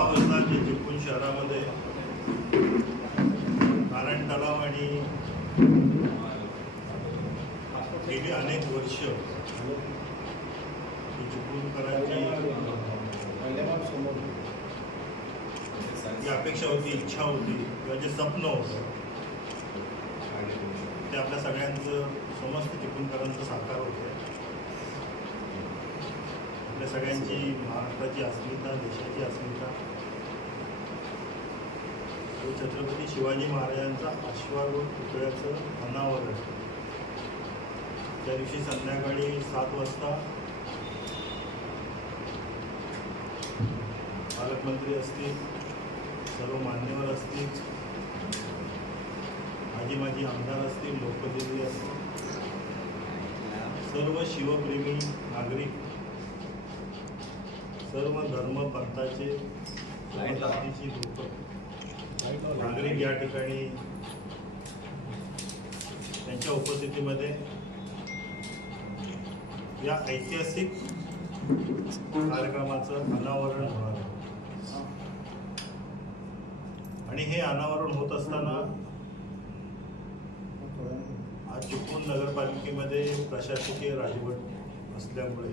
अवस्था चिपळूण शहरामध्ये नारायण तलाव आणि गेली अनेक वर्ष. चिपळूणकरांची जी अपेक्षा होती इच्छा होती किंवा जे स्वप्न होतं ते आपल्या सगळ्यांचं समस्त चिपळूणकरांचं साकार होतं. सगळ्यांची महाराष्ट्राची अस्मिता देशाची अस्मिता. छत्रपती शिवाजी महाराजांचा अश्वारूढ पुतळ्याचं अनावरण. त्या दिवशी संध्याकाळी सात वाजता पालकमंत्री असतील सर्व मान्यवर असतील माजी माजी आमदार असतील लोकप्रतिनिधी असतील सर्व शिवप्रेमी नागरिक सर्व धर्म पंथाचे लोक. नागरिक या ठिकाणी त्यांच्या उपस्थितीमध्ये या ऐतिहासिक कार्यक्रमाचं अनावरण होणार आहे. आणि हे अनावरण होत असताना आज चिपळूण नगरपालिकेमध्ये प्रशासकीय राजवट असल्यामुळे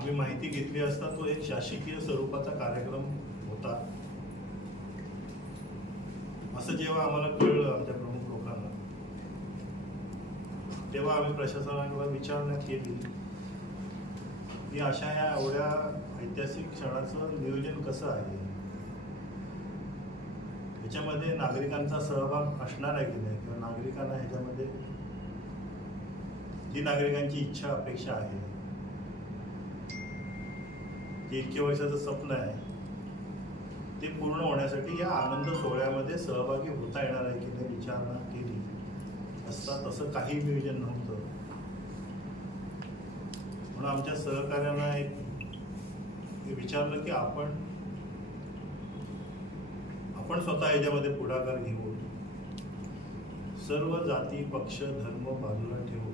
आम्ही माहिती घेतली असता तो एक शासकीय स्वरूपाचा कार्यक्रम होता. असं जेव्हा आम्हाला कळलं आमच्या प्रमुख लोकांना तेव्हा आम्ही प्रशासनाकडे विचारणा केली की अशा ह्या एवढ्या ऐतिहासिक क्षणाचं नियोजन कसं आहे? याच्यामध्ये नागरिकांचा सहभाग असणार आहे की नाही? किंवा नागरिकांना ह्याच्यामध्ये जी नागरिकांची इच्छा अपेक्षा आहे जे इतके वर्षाचं स्वप्न आहे. ते पूर्ण होण्यासाठी या आनंद सोहळ्यामध्ये सहभागी होता येणार आहे की नाही विचारणा केली. असता तसं काही नियोजन नव्हतं. म्हणून आमच्या सहकार्यांना एक विचारलं की आपण आपण स्वतः याच्यामध्ये पुढाकार घेऊ सर्व जाती पक्ष धर्म बाजूला ठेवू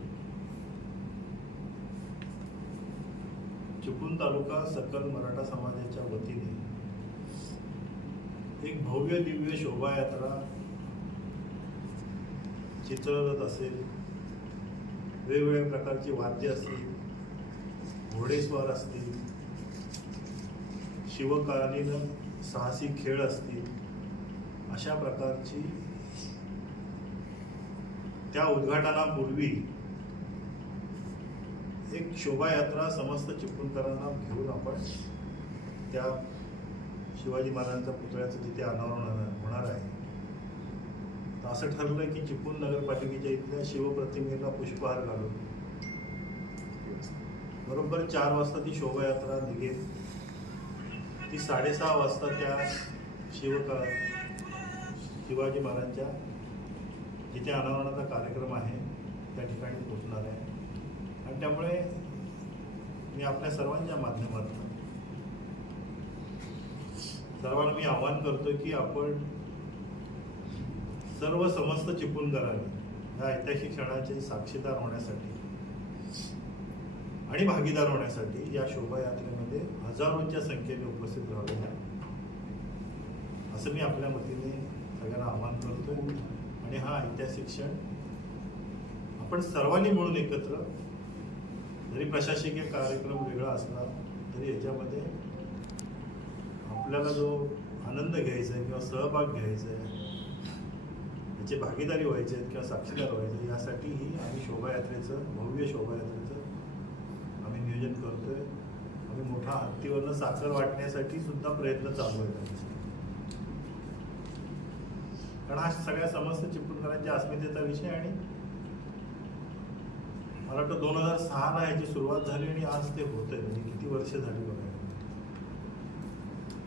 चिपळूण तालुका सकल मराठा समाजाच्या वतीने एक भव्य दिव्य शोभायात्रा चित्ररथ असेल वेगवेगळ्या प्रकारची वाद्य असतील घोडेस्वार असतील शिवकालीन साहसी खेळ असतील अशा प्रकारची त्या उद्घाटनापूर्वी एक शोभायात्रा समस्त चिपळूणकरांना घेऊन आपण त्या शिवाजी महाराजांच्या पुतळ्याचं तिथे अनावरण होणार- होणार आहे. तर असं ठरलं की चिपळूण नगरपालिकेच्या इथल्या शिवप्रतिमेला पुष्पहार घालून बरोबर चार वाजता ती शोभायात्रा निघेल. ती साडेसहा वाजता त्या शिवका शिवाजी महाराजांच्या जिथे अनावरणाचा कार्यक्रम आहे त्या ठिकाणी पोहोचणार आहे. आणि त्यामुळे मी आपल्या सर्वांच्या माध्यमातून सर्वांना मी आवाहन करतो की आपण सर्व समस्त चिपून करावे या ऐतिहासिक क्षणाचे साक्षीदार होण्यासाठी आणि भागीदार होण्यासाठी या शोभायात्रेमध्ये हजारोंच्या संख्येने उपस्थित राहावे असं मी आपल्या वतीने सगळ्यांना आवाहन करतोय. आणि हा ऐतिहासिक क्षण आपण सर्वांनी मिळून एकत्र जरी प्रशासकीय कार्यक्रम वेगळा असला तरी याच्यामध्ये आपल्याला जो आनंद घ्यायचा आहे किंवा सहभाग घ्यायचा आहे याची भागीदारी व्हायचे आहेत किंवा साक्षीदार व्हायचे यासाठीही आम्ही शोभायात्रेचं भव्य शोभायात्रेचं आम्ही नियोजन करतो आहे आम्ही मोठा हत्तीवरनं साखर वाटण्यासाठी सुद्धा प्रयत्न चालू आहेत कारण हा सगळ्या समस्या चिपळूणकरांच्या अस्मितेचा विषय आणि मला वाटतं दोन हजार सहाला याची सुरुवात झाली आणि आज ते होत आहे म्हणजे किती वर्ष झाली बघा.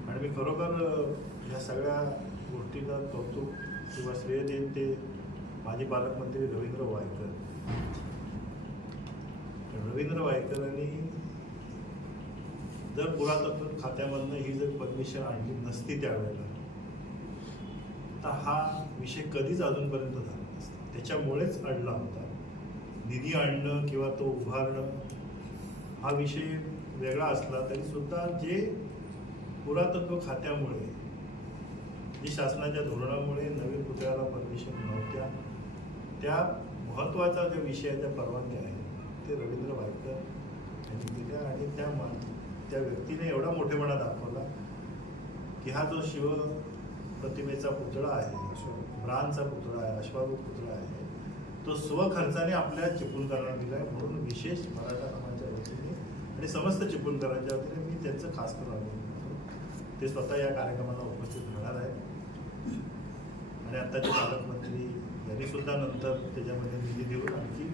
आणि मी खरोखर ह्या या सगळ्या गोष्टीला कौतुक किंवा श्रेय देईन ते माजी पालकमंत्री रवींद्र वायकर. रवींद्र वायकरांनी जर पुरातत्व खात्यामधनं ही जर परमिशन आणली नसती त्यावेळेला तर हा विषय कधीच अजूनपर्यंत झाला नसता. त्याच्यामुळेच अडला होता. निधी आणणं किंवा तो उभारणं हा विषय वेगळा असला तरी सुद्धा जे पुरातत्व खात्यामुळे जे शासनाच्या धोरणामुळे नवीन पुतळ्याला परमिशन नव्हत्या त्या महत्त्वाचा जो विषय ज्या त्या परवानग्या आहेत ते रवींद्र वायकर यांनी दिल्या आणि त्या मा- त्या व्यक्तीने एवढा मोठेपणा दाखवला की हा जो शिव प्रतिमेचा पुतळा आहे ब्रांचा पुतळा आहे अश्वारूप पुतळा आहे तो स्वखर्चाने आपल्या चिपळूणकरांना दिला आहे म्हणून विशेष मराठा समाजाच्या वतीने आणि समस्त चिपळूणकरांच्या वतीने मी त्यांचं खास करून अभिनंदन करतो. ते स्वतः या कार्यक्रमाला उपस्थित राहणार आहे आणि आत्ताचे पालकमंत्री यांनी सुद्धा नंतर त्याच्यामध्ये निधी देऊन आणखी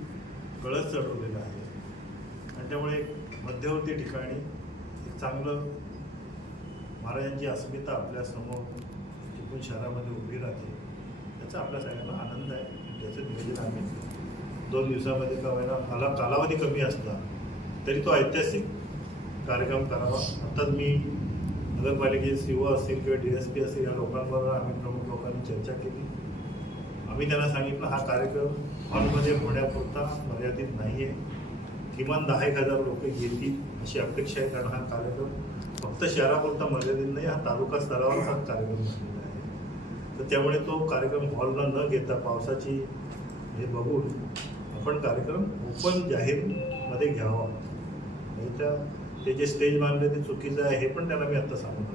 कळस चढवलेला आहे. आणि त्यामुळे मध्यवर्ती ठिकाणी एक चांगलं महाराजांची अस्मिता आपल्यासमोर चिपळूण शहरामध्ये उभी राहते त्याचा आपल्या सगळ्यांना आनंद आहे. त्याचं नियोजन आम्ही दोन दिवसामध्ये का होईना मला कालावधी कमी असला तरी तो ऐतिहासिक कार्यक्रम करावा. आत्ताच मी नगरपालिकेचे सी ओ असतील किंवा डी एस पी असतील या लोकांबरोबर आम्ही प्रमुख लोकांनी चर्चा केली. आम्ही त्यांना सांगितलं हा कार्यक्रम हॉलमध्ये होण्यापुरता मर्यादित नाही आहे किमान दहा एक हजार लोक येतील अशी अपेक्षा आहे कारण हा कार्यक्रम फक्त शहरापुरता मर्यादित नाही हा तालुका स्तरावरचा कार्यक्रम झालेला आहे. तर त्यामुळे तो कार्यक्रम हॉलला न घेता पावसाची हे बघून आपण कार्यक्रम ओपन जाहीरमध्ये घ्यावा. नाही तर ते जे स्टेज बांधले ते चुकीचं आहे हे पण त्यांना मी आत्ता सांगून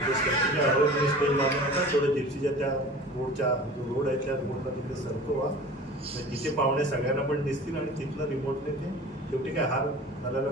आलो स्टेजच्या स्टेज बांधला आता थोडं जिप्सीच्या त्या रोडच्या जो रोड आहे त्या रोडला तिथे सरकवा म्हणजे तिथे पाहुणे सगळ्यांना पण दिसतील आणि तिथलं रिमोटने ते शेवटी काय हार झाल्याला